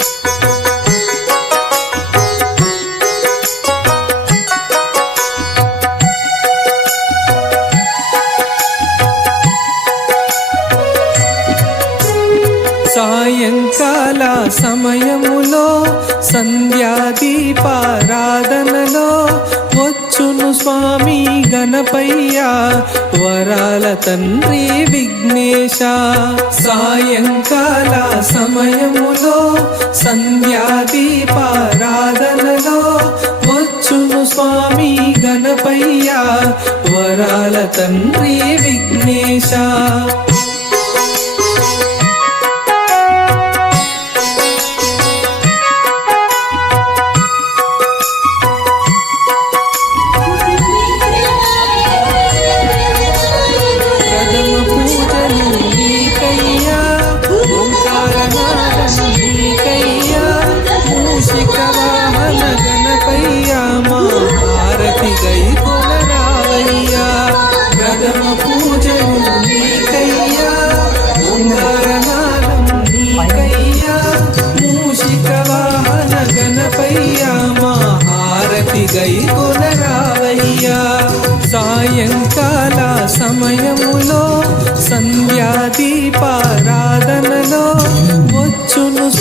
Thank you. సమయములో సంధ్యాదీపారాధనలో వచ్చును స్వామి గణపయ్య వరాల తండ్రి విఘ్నేశ. సాయంకాల సమయములో సంధ్యాదీపారాధనలో వచ్చును స్వామి గణపయ్య వరాల తండ్రి విఘ్నేశ.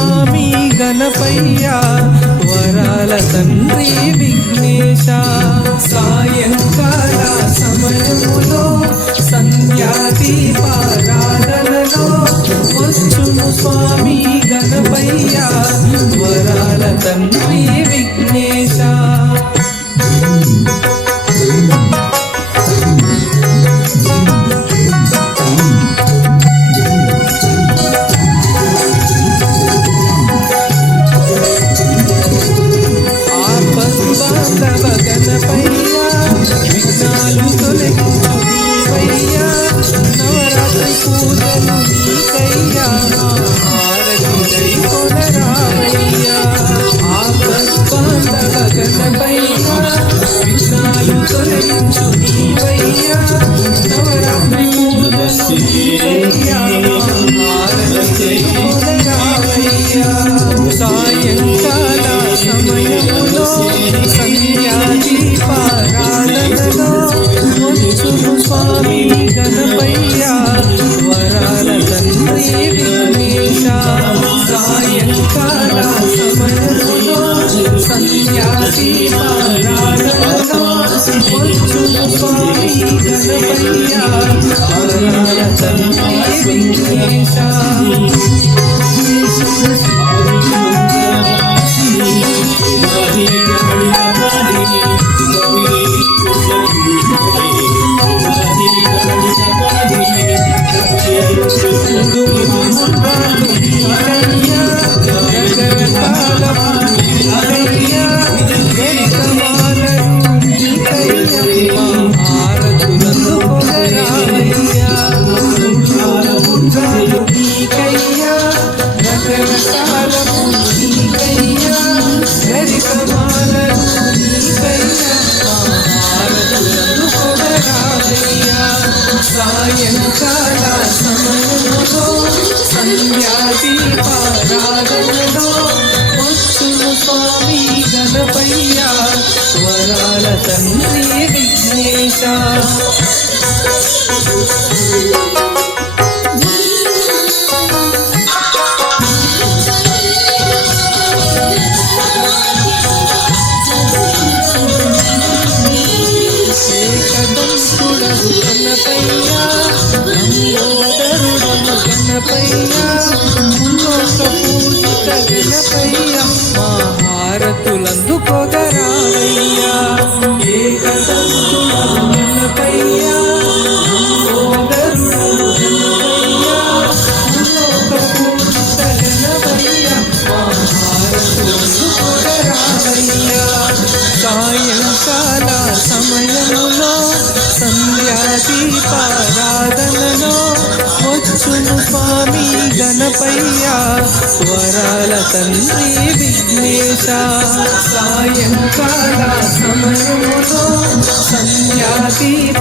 స్వామి గణపయ్య వరాల తండ్రి విఘ్నేశ. సాయంకాల సమయములో సంధ్యాదీపారాధనలో వచ్చును స్వామి సంధ్యాదీపారాధనలో వచ్చును సాయంకాల సమయంలో సంధ్యాదీపారాధనలో వచ్చును స్వామి గణపయ్య వరాల తండ్రి విఘ్నేశ. గణపయ్య ముల్లోక పూజిత గణపయ్య మా హారతులందుకోగరావయ్యా ఏకదంతుడవు గణపయ్య లంబోదరుడవు గణపయ్య ముల్లోక సాయంకాల సమయములో సంధ్యాదీపారాధనలో వచ్చును స్వామి గణపయ్య వరాల తండ్రి విఘ్నేశ. సాయంకాల సమయములో సంధ్యాదీపారాధనలో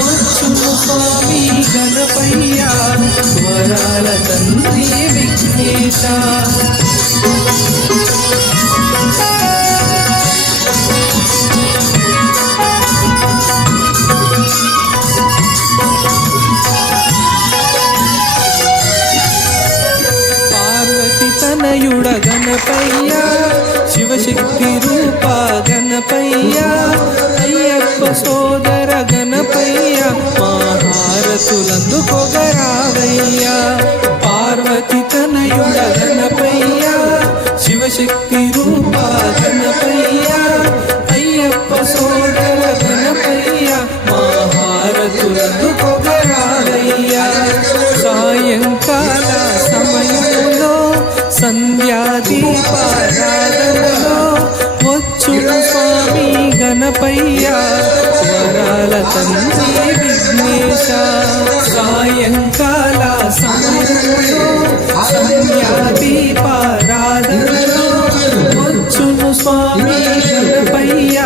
వచ్చును స్వామి గణపయ్య వరాల తండ్రి విఘ్నేశ. తనయుడ గణపయ్య శివశక్తి రూప గణపయ్య అయ్యప్ప సోదర గణపయ్య మహారతులందు మహారతులందుకొగరావయ్య పార్వతి తనయుడ గణపయ్య శివశక్తి రూప గణపయ్య అయ్యప్ప సోదర గణ సంధ్యాదీపారాధనలో వచ్చును స్వామి గణపయ్య వరాల తండ్రి విఘ్నేశ సాయంకాల సమయంలో సంధ్యాదీపారాధనలో వచ్చును స్వామి గణపయ్య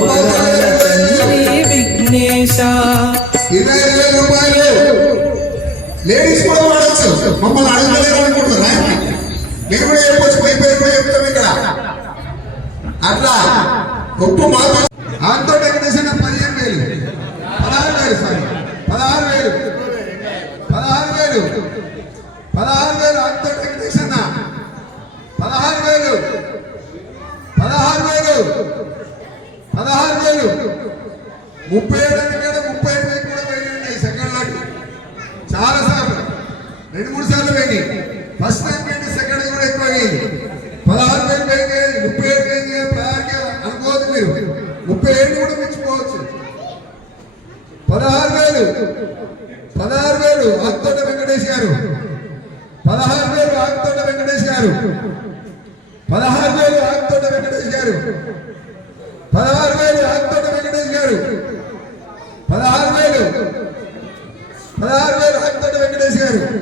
వరాల తండ్రి విఘ్నేశ ఇరవై వేల రూపాయలు. లేడీస్ కూడా వాడచ్చు. మమ్మల్ని అడగలేరు అనుకుంటున్నారా మీరు కూడా చెప్పొచ్చు మీ పేరు కూడా చెప్తాం ఇక్కడ. అట్లా ఉప్పు మాతో ఆంతో డెకరేషన్ పదిహేను వేలు. పదహారు వేలు సారీ. పదహారు వేలు. పదహారు వేలు. పదహారు వేలు ఆంతో డెకరేషన్. పదహారు వేలు. పదహారు వేలు. పదహారు వేలు. ముప్పై ఏడు ఎందుకంటే ముప్పై ఏడు వేలు కూడా పోయినాయి సెకండ్ లాట్. చాలా సార్లు. రెండు మూడు సార్లు పోయినాయి. ఫస్ట్ టైం కంటే పదహారు వేలు పోయింది ముప్పై ఏడు పోయింది పదహారుకి అనుకోవద్దు మీరు. ముప్పై ఏడు కూడా మించిపోవచ్చు. పదహారు వేలు. పదహారు వేలు ఆకుతోట వెంకటేష్ గారు. పదహారు వేలు ఆకుతోట వెంకటేష్ గారు. పదహారు వేలు ఆకుతోట వెంకటేష్ గారు. పదహారు వేలు ఆకుతోట వెంకటేష్ గారు. పదహారు వేలు. పదహారు వేలు ఆకుతోట వెంకటేష్ గారు.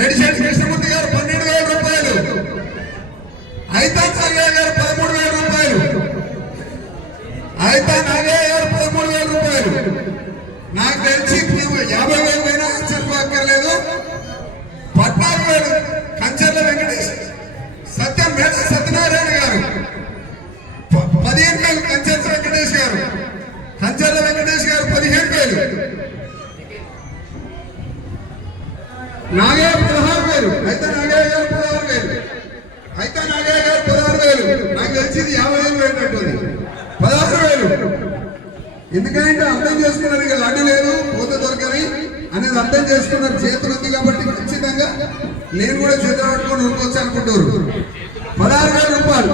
రెడ్డిశెట్టి కృష్ణమూర్తి గారు పన్నెండు వేల రూపాయలు. అయితా నాగయ్య గారు పదమూడు వేల రూపాయలు. అయితా నాగయ్య గారు పదమూడు వేల రూపాయలు. నాకు తెలిసి యాభై వేలు అయినా చెప్పక్కర్లేదు పద్నాలుగు వేలు కంచర్ల వెంకటేష్ సత్యం మేడ సత్యనారాయణ గారు. పదిహేను వేలు కంచర్ల వెంకటేష్ గారు. కంచర్ల వెంకటేష్ గారు పదిహేను వేలు. నాగయ్య పదహారు వేలు అయితే నాగయ్య గారు పదహారు వేలు అయితే నాగయ్య గారు పదహారు వేలు వచ్చేది యాభై వేలు అయినట్టుంది. పదహారు వేలు. ఎందుకంటే అర్థం చేసుకున్నారు ఇక లడ్డు లేదు పోత దొరకని అనేది అర్థం చేసుకున్నారు చేతులు ఉంది కాబట్టి ఖచ్చితంగా. నేను కూడా చేతులు పట్టుకొని ఉనుకోవచ్చు అనుకుంటారు పదహారు వేల రూపాయలు.